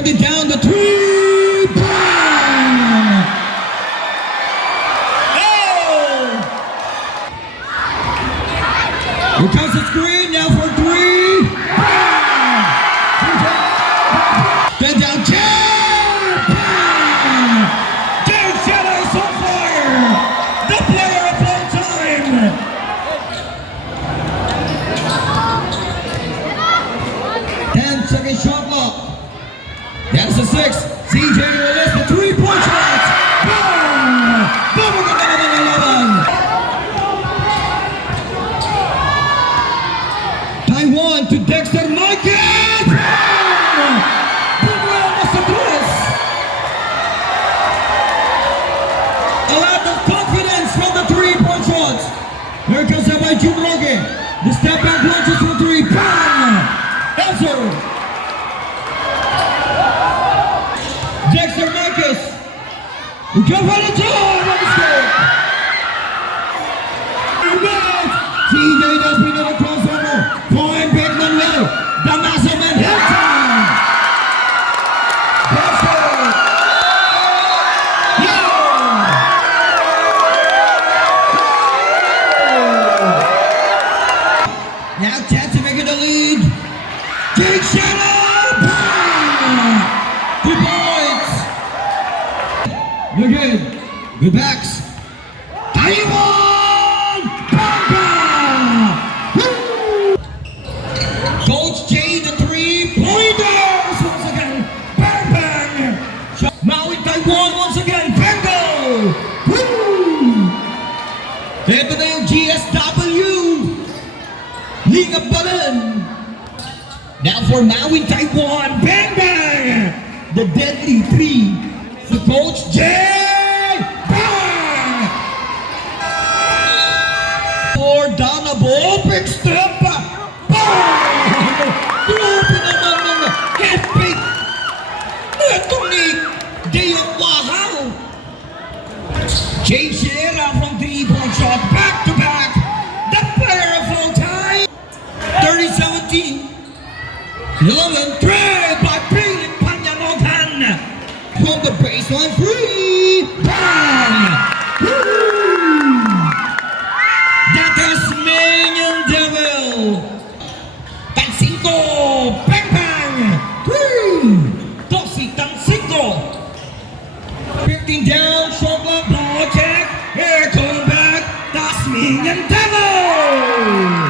Turned it down the three. Bang! Oh! Here comes the screen now for three. Bang! Then down Jeff. Bang! Jeff Shadows on fire. The player of all time. 10-second shot clock. That's the 6. CJ released the 3-point shot. Boom! Boom! Taiwan to Dexter Marquez. Bunuel was the twist. A lot of confidence from the 3-point shots. Here comes by Jun Roque. The step back launches for 3. Bang! Answer. Dexter Marcus. We go for the two. Let's go. CJ does bring it across over. Point Big Manuel. Damaso Manhattan. Let's go. Now chance to make it a lead. Jake Shadow. Bang! 2 points. You're good. Good backs. Taiwan! Bang! Woo! Coach J, the 3-pointers once again. Bang, bang. Maui Taiwan once again. Bingo! Woo! Ito na yung GSW. Liga Balan. Now for Maui Taiwan. Bang, bang! The deadly 3 for Coach J. Bang! For Donabo, big step. Bang! Grabe naman ng epic. Ito ni Deo Wahaw. Jay Sierra from 3-point shot. Back to back. The player of all time. 30-17. 11-3 by Payton Panyamotan. From the baseline 3. Bang! Woo! The Tasmanian Devil. Tancinco. Bang bang. 3. Tosi Tancinco. 15 down. Short clock. Ball check. Here come back. Tasmanian Devil.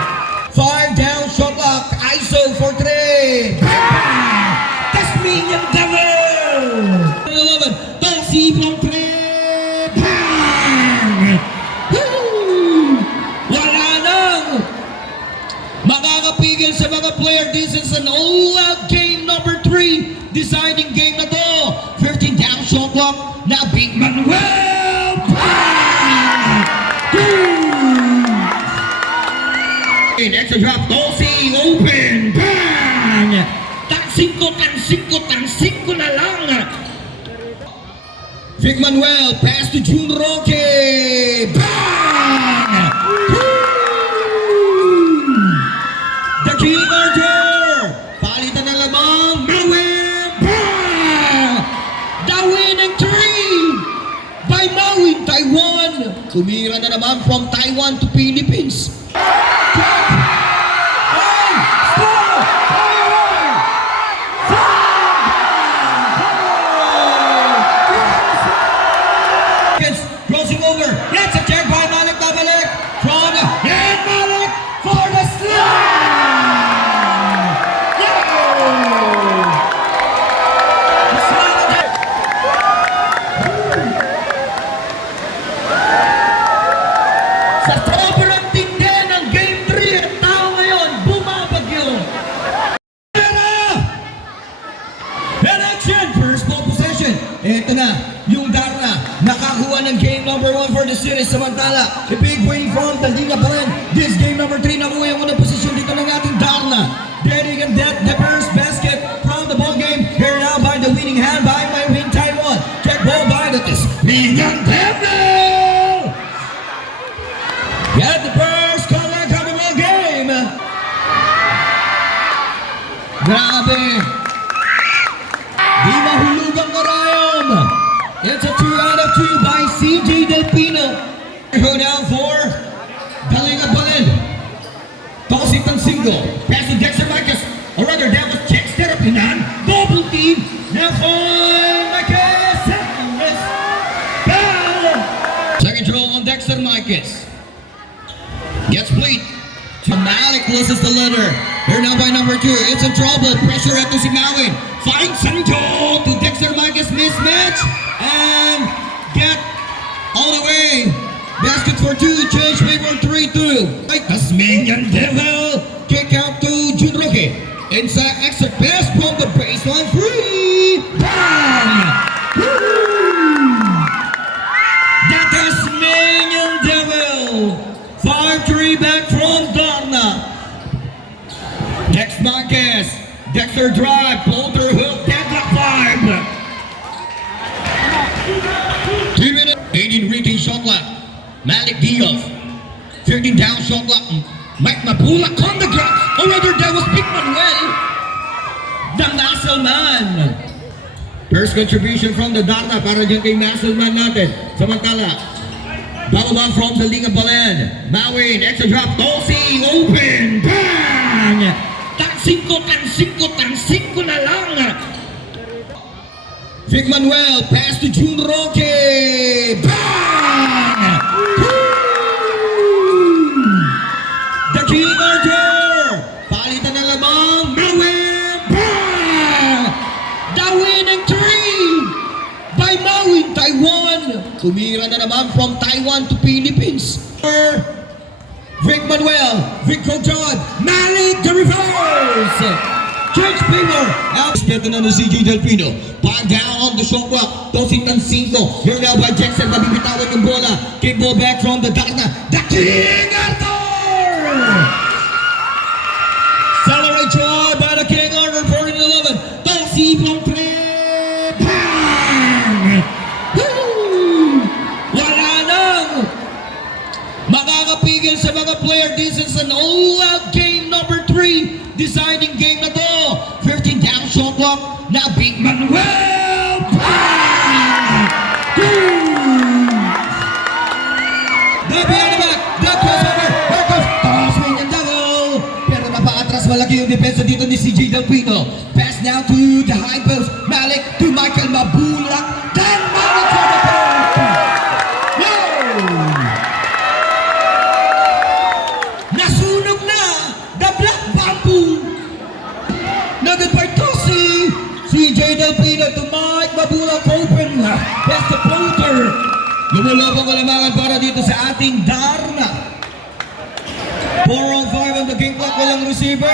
5 down. Short clock. ISO for 3. Bang! Tasmanian Devil. 11. Tosi from 3. Bang! Woo! Wala nang makakapigil sa mga player. This is an all-out game number 3. Deciding game na to. 15 down shot clock. Now Big Manuel. Bang! Extra drop. Tosi open. Bang! Tancinco na lang. Big Manuel, pass to Jun Roque. Bang! Woo! The King Arthur. Palitan na lamang. Maui. Bang! The winning 3 by Maui, Taiwan. Tumira na naman from Taiwan to Philippines. Crossing over. That's a check by Malik Babalik. From and Malik for the slam. Sa sobrang tindi ng Game 3 at tao ngayon, bumabagyo. Election, first ball possession. Ito na, yung Darna, nakakuha ng game number 1 for the series. Samantala, a big win from the Liga Balan. This game number 3, nakuha yung unang posisyon dito ng ating Darna. Getting and that the first basket from the ball game. Here now by the winning hand by Maui Taiwan. Check ball by the Tasmanian Devil. Get the first corner of the ball game. Grabe. Pass to Dexter Marcus. Or rather, that was Dexter Pinan. Double team. Now for Marcus. Second throw on Dexter Marcus. Gets played. Malik loses the letter. Here now by number 2. It's in trouble. Pressure at to si Mawin. Finds Sanjo to Dexter Marcus. Mismatch. And get all the way. Basket for 2. Change play for 3-2. Tasmanian Devil. Kick out to Jun Roque. Inside extra pass from the baseline. Free. Bang! The Tasmanian Devil. 5-3 back from Darna. Dex Marquez. Dexter drive. Floater hook. Deadlock 5. 3 minutes. 18 rating shot clock. Malik Diaz. 15 down shot clock. Mike Mabulak on the ground. Or rather, that was Big Manuel. The Muscleman. First contribution from the Darna para dyan kay Muscleman natin. Samantala, Balaban from the Liga Balen. Mawin, extra drop. Tosi, open. Bang! Tansingko na lang. Vic Manuel, pass to Jun Roque. Bang! The King Arthur. Palitan na lamang. Mawin. Bang! The winning 3 by Mawin, Taiwan. Tumira na naman from Taiwan to Philippines. Vic Manuel, Vic John, Malik the reverse. Change favor. Out. Dito na si CJ Delpino. Ball down on the shot clock. Tosing ng 5. Here now by Jackson. Mabibitawan yung bola. Kick ball back from the Darna. The King Arthur. Accelerate try by the King Arthur. 14-11. Tosi from 3. Makakapigil sa mga player. This is an all-out game number 3. Deciding game na to. 15 down shot clock. Now Big Manuel. The behind the back. The crossover. Tasmanian Devil. Pero napakatras malaki yung depensa dito ni CJ Delpino. Pass now to the high post. Malik to Michael Mabulak. Then Malik for the point. Nasunog na the Black Bamboo. Nugget by Tosi. CJ Delpino to Mike Mabulak open. Pass the floater. Lumulabang kalamangan para dito sa ating Darna. 4-on-5 on the game clock. Walang receiver.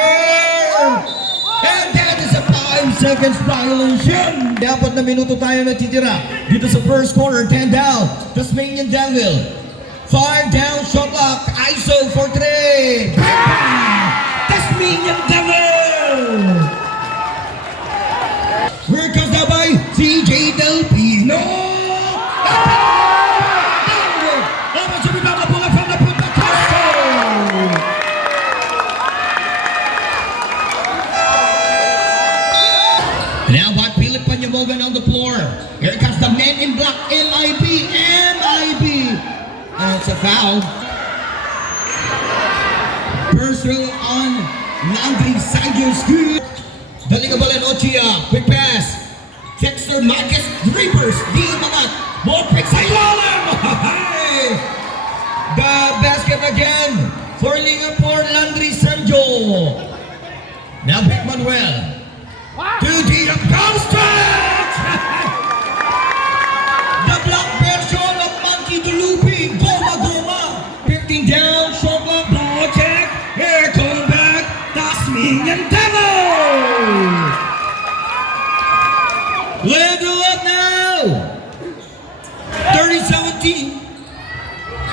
And that is a 5 seconds violation. 4 na minuto tayo natitira dito sa first quarter. 10 down. Tasmanian Devil. 5 down, shot clock, ISO for 3. Tasmanian Devil. Here comes now by CJ Delpino. Almost to be back the bullet from the Punta Costa. Now by Philip Panyamogan on the floor. Here comes the man in black, MIB. It's a foul. First row on Landry Sagyos. Daling a ball Ochia. Quick pass. Dexter Marcus. Reapers. Di umangat. More picks. I roll him. The basket again. For Landry Sanjo. Now Vic Manuel. To the up stretch. The black version of Monkey Dulupi. Goma. 15 down. Shot clock. Ball check. Here come back. Tasmanian Devil. Level up now. 30-17.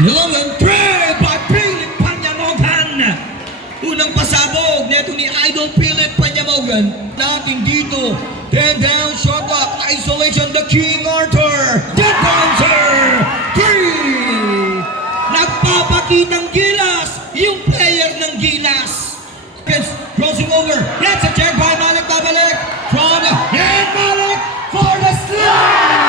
11-3 by Philip Panyamogan. Unang pasabog neto ni Idol Philip Panyamogan. Natin dito. 10 down, shot clock, isolation, the King Arthur. Dead bouncer. 3. Nagpapakitang gilas. Yung player ng gilas. Crossing over. That's a check by Malik Babalik. From the head Malik for the slam.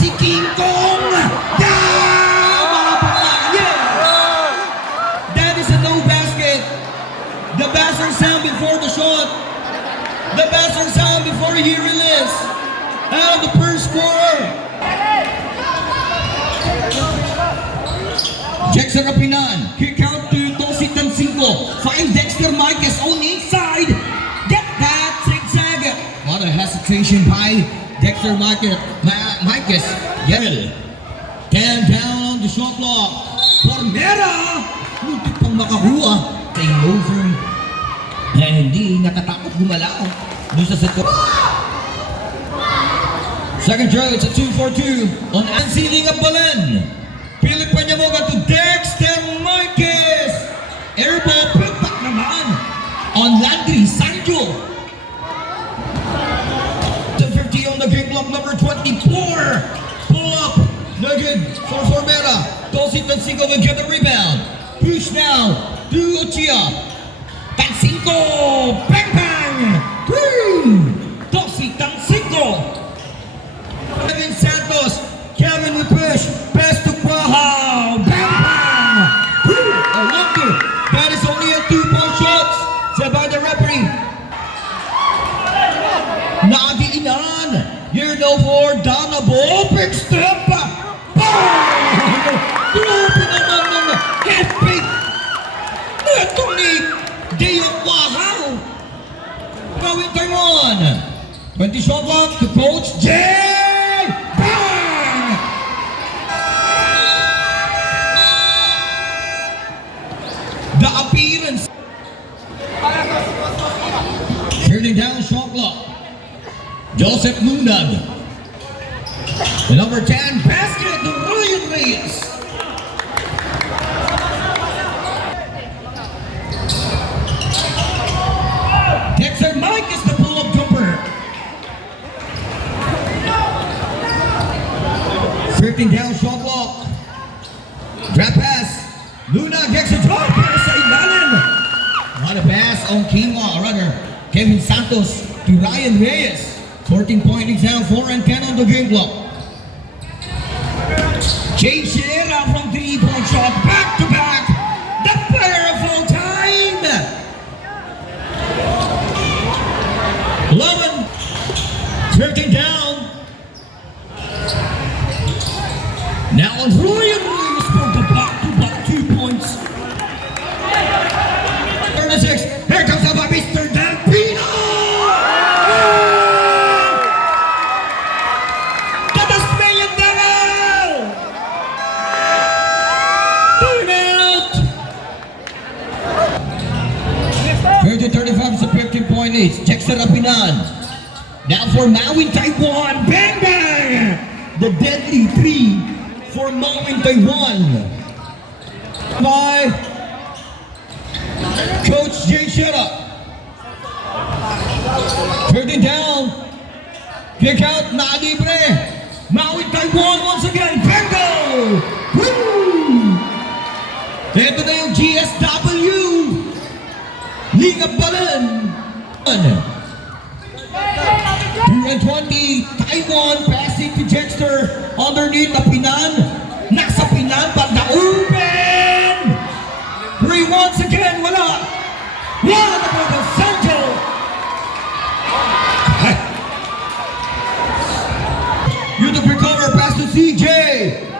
Si King Kong. And the first scorer, Jackson Rapinan. Kick out to Tosi Tansinko. Find Dexter Marquez on inside. Get that zigzag. What a hesitation by Dexter Marquez. Yel. 10 down on the shot clock. Formera. Muntik pang makakuha. Saying over. Hindi natatakot gumalaw. Doon sa set ko. Second throw, it's a 2-4-2 on unsealing of Balen. Philip Panyamoga to Dexter Marquez. Airball, put back naman on Landry Sanjo. 50 on the game clock, number 24. Pull up, Nugget for Formera. Tosi Tansinko will get the rebound. Push now to Ochia. Tansinko, bang bang. Tosi Tansinko. Kevin Santos, Kevin with push, pass to Quahaw, bang bang! A lucky, that is only a 2-point shot, said by the referee. Nadiinan, you're no for Donna Ball, big step, bang! Grabe naman ng epic! Ito ni Deo Quahaw! Gawin Taiwan! 20 shot clock to Coach Jay! The appearance. Turning down shot clock. Joseph Mundag. The number 10 basket to Ryan Reyes. Dexter Mike is the pull-up jumper. 13 down shot clock. Drop pass. Luna gets a drop pass sa ilalim. What a pass on Kevin Santos to Ryan Reyes. 14-point exam, 4 and 10 on the game clock. Jay Sierra from 3-point shot, back to back. The player of all time. 11, 13 down. Now on Ryan Reyes for the back-to-back 2 points. 36, here comes up by Mr. Del Pino! The Tasmanian Devil! Turnout! 30-35 is a 15-point lead. Jackson Rapinan. Now for Maui, Taiwan. Bang bang! The deadly 3 for Maui, Taiwan. By Coach Jay Shera. 13 down. Kick out, Nalibre. Maui, Taiwan once again. Bingo! Woo! Ito na yung GSW. Liga Balen. 2-20, Taiwan passing to Jexter underneath the Pinan. Nasa Pinan, but the open! 3 once again, wala! Wala na po the Sancho! Yutok recover, pass to CJ!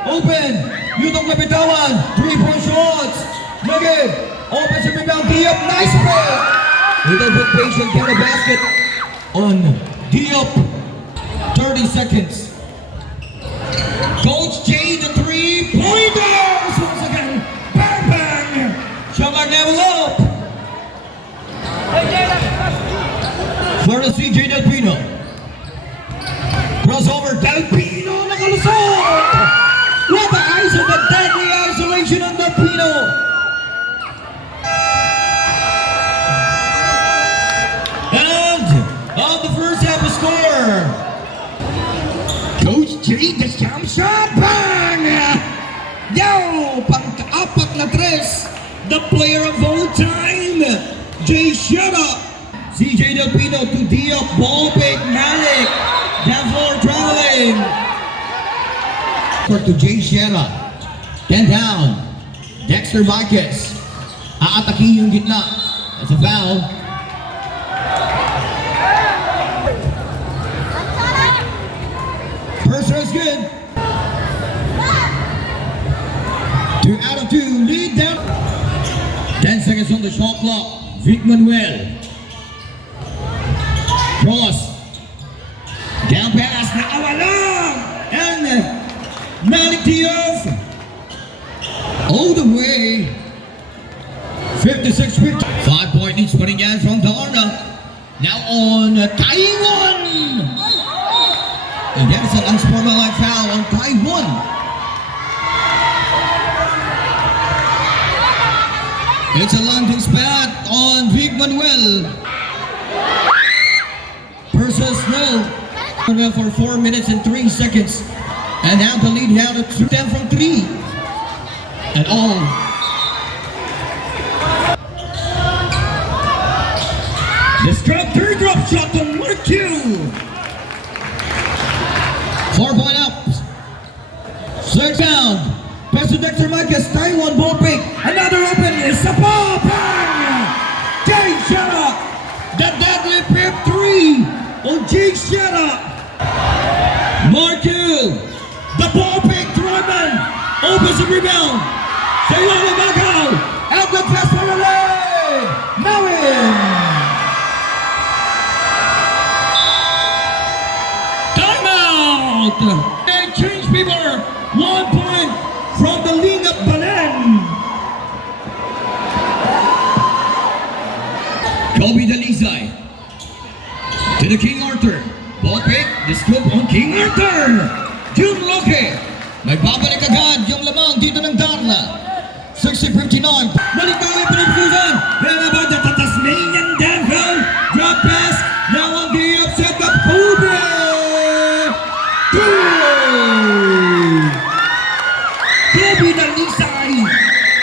Open! Yutok Lapitawan, 3-point shots! Nugget! Open sa rebound, Diop, nice play! Little bit patient, get a basket on Diop. 30 seconds. Coach J, the 3-pointers once again. Bang bang. Shot clock level up. For the CJ Del Pino. Crossover Del Pino nakalusot. What the eyes of the deadly isolation on Del Pino. On the first half of score, Coach J, the jump shot, bang! Yo, pang-apat na 3, the player of all time, Jay Shera. CJ Del Pino to Diop, ball pick, Malik, down floor traveling. To Jay Shera, 10 down, Dexter Marquez, aataki yung gitna, that's a foul. Feels good. 2 out of 2. Lead down. 10 seconds on the shot clock. Vic Manuel. Cross. Down pass. Nakawalang. And Malik Diaz. All the way. 56-50. 5-point lead pa rin yan from Darna. Now on Taiwan. And there's an unsportsmanlike foul on Taiwan. It's a landing spot on Vic Manuel. Versus Snow. For 4 minutes and 3 seconds. And now the lead now to 10 from 3. And all. The scrub third drop shot on Mark 4-point up. 6 down. Pass to Dexter Marquez. Taiwan ball pick. Another open. It's a ball. Bang! Jay Shera. The deadly pip 3 on Jay Shera. Mark the ball pick. Throman opens the rebound. Sayola Macau. Outlet pass for the leg. Now in. They change people. 1 point from the Liga Balen. Kobe Dalizay to the King Arthur. Ball pick. The scoop on King Arthur. June Loke. May babalik agad yung lamang dito ng Darna. 60-59. Balik tayo pa rin Susan. Then about the Tasmanian Devil. Drop pass. Now on the upset of Kobe. Kobe Dalizay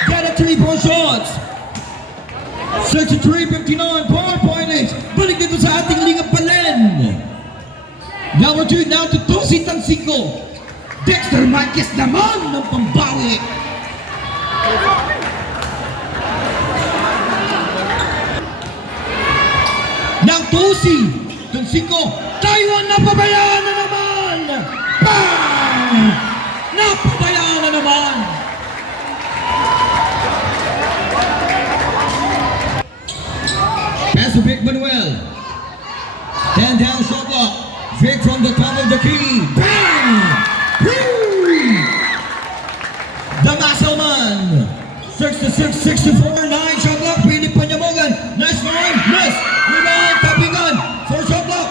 got a 3-point shots. 63-59 power point lead. Balik dito sa ating Liga Balen. Number 2 now to Tosi Tansico. Dexter Marquez naman ng pambawi. Now Tosi Tansico. Taiwan napabayaan na naman. Bang! Napabayaan na naman. Pass to Vic Manuel. 10 down shot clock. Vic from the top of the key. Bang! Woo! The Muscleman. 66-64. 9 shot clock. Pili Panyamogan. Nice line. Miss. Rebound. Tapingan. 4 shot clock.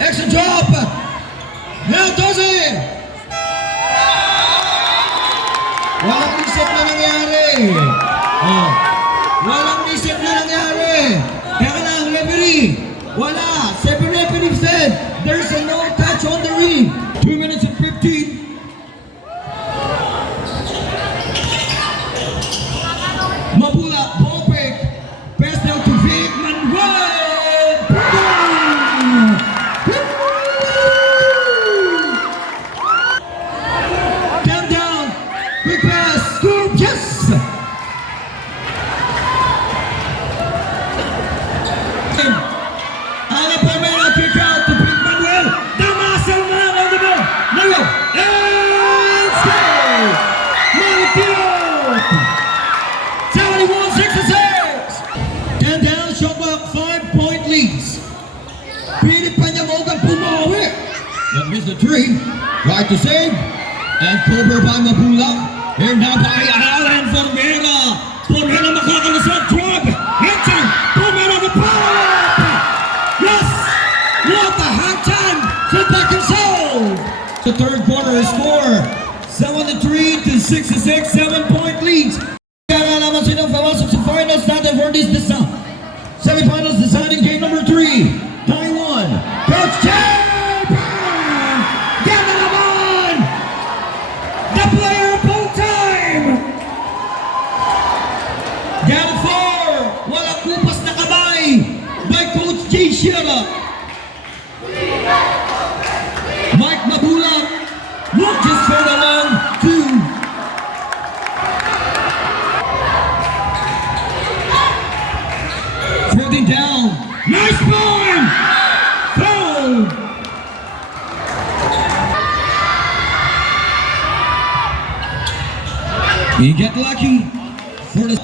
Extra drop. Now Tosi. Walang isip na nangyari. Walang isip na nangyari. Kaya lang, referee. Wala. Sabi referee said, there's a no touch on the ring. 2 minutes and 15. Mabula, ball pick. Pass down to Vic Manuel. Bang! Down, down. Quick pass. Scoop. Yes! Ana Palmeira kick out to Vic Manuel. The muscle man on the ball. Now and score. Malikio. 71-66. 10 down, shot clock, 5-point leads. Pilit pa niya Morgan pumawi. But missed the 3. Right to save. And cover by Mabula. Here now by Alan Formera. Formera makakalusot. Drug. Hitting. Formera the power. Yes. What the halftime. Flip back and solve. The third quarter is score. 73 to 66. 7-point leads. Kaya naman silang pamasok sa finals natin for this semifinals deciding game number 3. Taiwan. Coach Chen. Yan na naman. The player of all time. Got it 4. Walang kupas na kamay by Coach Jay Shera. Mike Mabula. Not just for the long 2. Down. He get lucky for the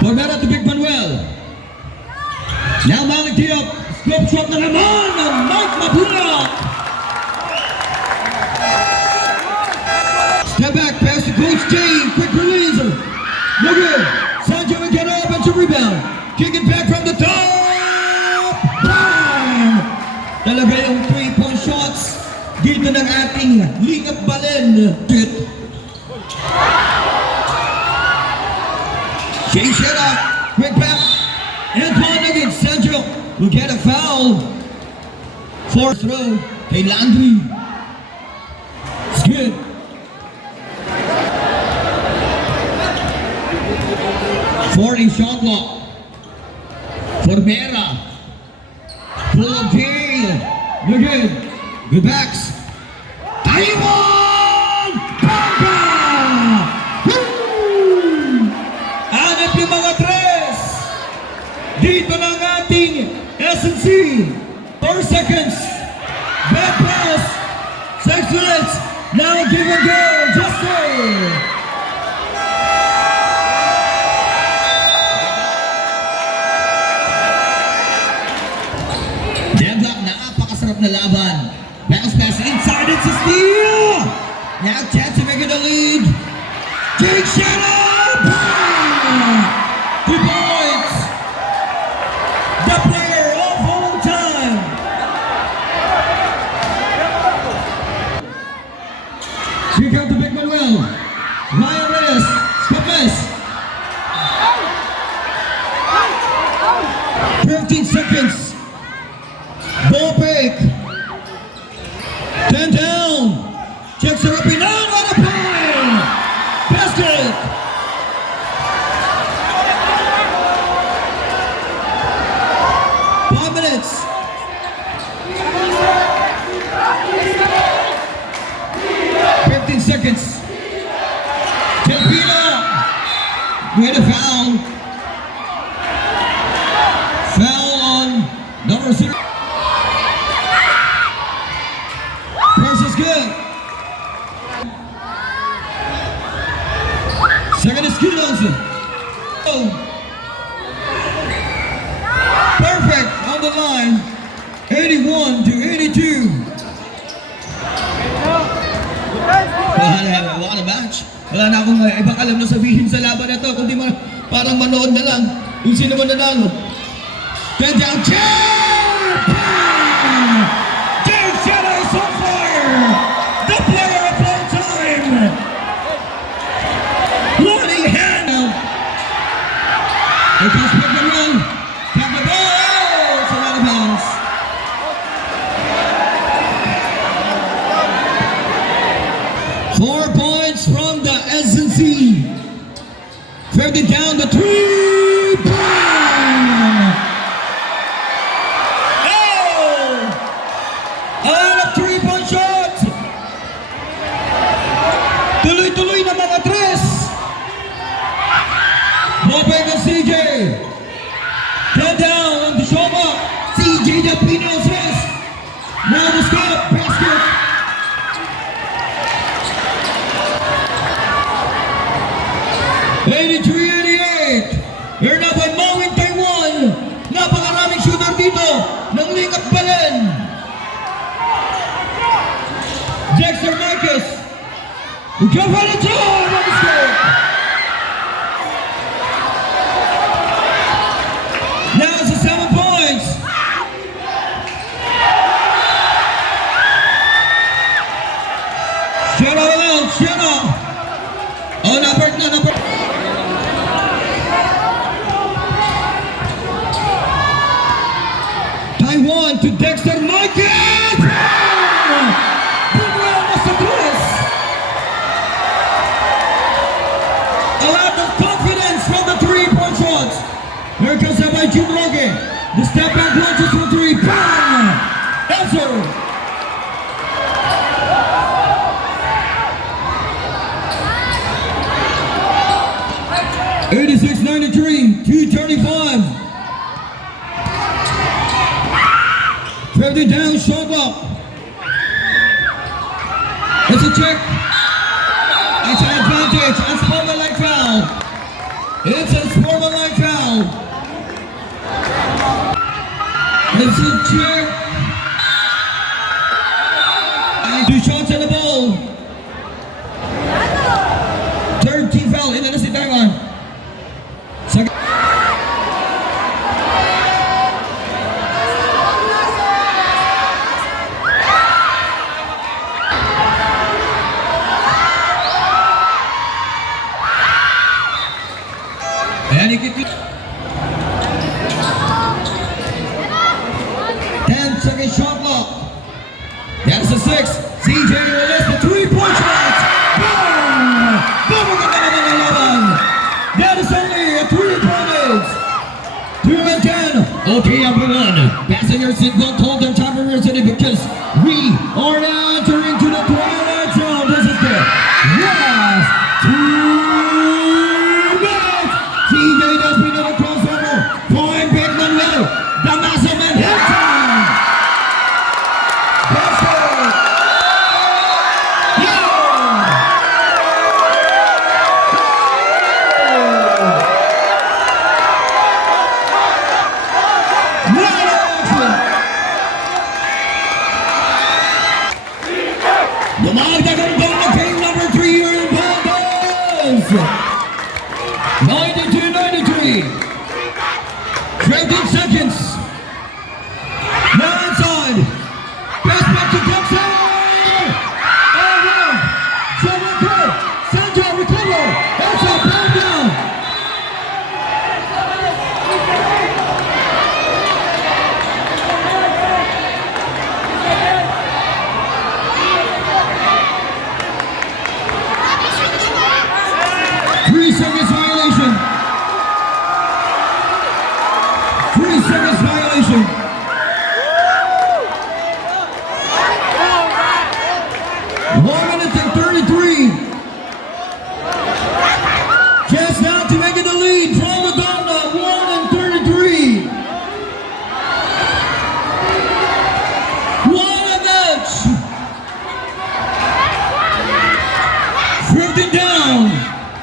Tornado to Big Manuel. Now Malik Diop. Scope shot na naman ng Mike Mabula. Step back pass to Coach Jane. Quick release. No good. Sancho again offensive rebound. Kick it back from the top. Bam! Talaga yung 3-point shots dito ng ating Lingap Balen. Jay Shera, quick back, Antoine against Sancho will get a foul. Fourth throw, kay Landry. It's good. Forty shot clock. Formera. Full of jail. You're good. Good backs. Taiwan! Bamba! Hanap yung mga tres. Dito ng ating SNC. 4 seconds. Back pass. 6 minutes. Now give and go. Justin. Na laban. Bounce pass inside, it's a steal! Now chance to make it a lead. Jake Shadow! 2 points! The player of all time! Here comes the Big Manuel. Ryan Reyes. Scopes. 15 seconds. Ball fake. 10 down. Checks her up and out on the play. Basket. Five minutes. Seconds. Filipino with a foul. Foul on number 0. Press is good. Second is good also. Oh. Perfect on the line. 81 to 82. Wala match. Wala na akong ibang alam na sabihin sa laban na to, kundi parang manood na lang kung sino man nanalo. 10 down, Jake! Jake Shadow is on fire! The player of all time! Bloody hand! It is pick and run. Tap the ball! It's out of bounds. From the SNC. 50 down the 3. Bam! Oh! A lot of 3-point shots. Tuloy-tuloy na mga tres. Bobek and CJ. 10 down on the show up. CJ the Pino says. Now the stop basket. You're now by Mawin, Taiwan. Napakaraming shooter dito ng Lingap Balen. Dexter Marcus. Go for the draw. Let's go. Now it's a 7 points. Shut up, shut up. Oh, number. Taiwan to Dexter Marcus! A lot of confidence from the 3-point shots. Here comes up by Jim Roque. The step back launches for 3. Bam! Answer! $86-93, 2:35. 50 down, shot up. It's a check. It's an advantage. Manikit. 10-second shot clock. That's the 6. CJ released the 3-point shot. Boom! Boom! That is only a 3-point. 2 and 10. Okay, everyone. Fasten your seatbelt, hold them top of your city because we are now entering to the twilight zone. This is the last 2 minutes. CJ does beat the crossover. Point Big Monroe. The massive man hit time. That's it. Yeah. Lumagdagan doon na game number 3 here in Valdez. 92-93. 13 seconds. Now inside. Pass back to Dempsey. Around. Someone good. Sancho recover. That's a ball down. Three seconds violation. 3 seconds violation. One minute and 33. Just now to make it the lead from Madonna. 1 and 33. One advantage. 15 down.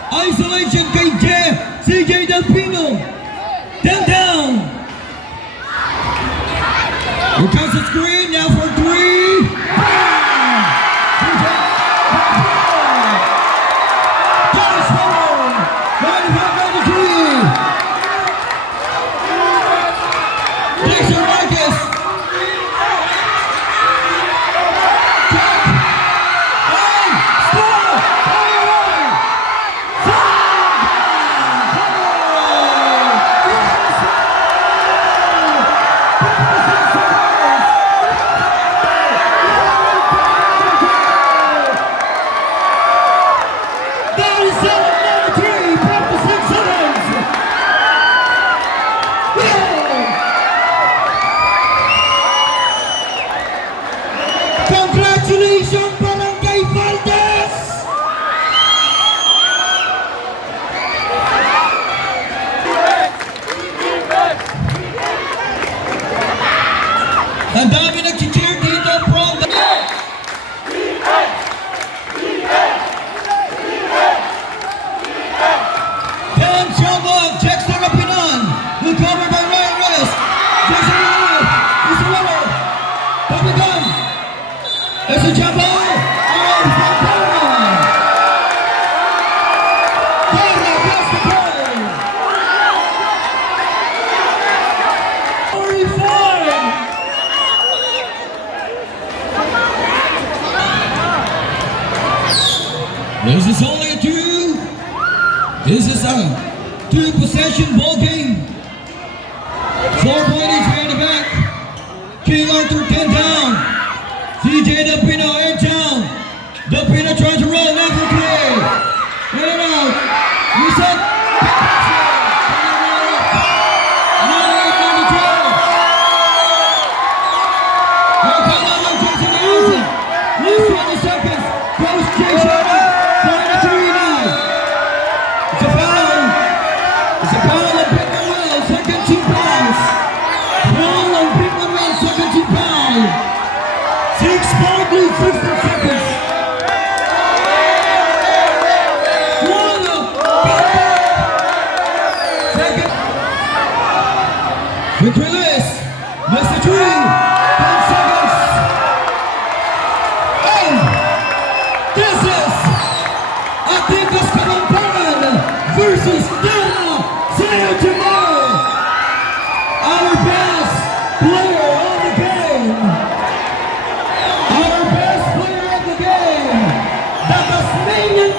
Isolation kay CJ Del Pino. 10 down. Across the screen now for 3. Dennis Miller. 95-93. Dixon Marcus. Jack. And score. Congratulations, Barangay Valdez! Ang dami nag-cheer dito from the... Dan Chabog checks the Rapinan. Recovered by Ryan Reyes. Jason Miller. He's a winner. Bobby Gunn. It's a jump ball. Oh, Dana gets the play. 45. This is only a 2. This is a 2-possession ball game. 4 point each way in the back. King Arthur 10 down. CJ Del Pino 8 down. Del Pino trying to roll left for play. In and out. Reset. 98-92. Lose 20 seconds. Goes Jay Sharma. 43-9. It's a foul. It's a foul on Big Manuel. Second team fouls. Foul on Big Manuel. Second team foul. 6-point lead, 60 seconds. One up. Second. Quick release. Missed the 3. 10 seconds. And this is Atingas Kapampangan versus Dana Sayo tomorrow. Our best player of the game. Our best player of the game. The Tasmanian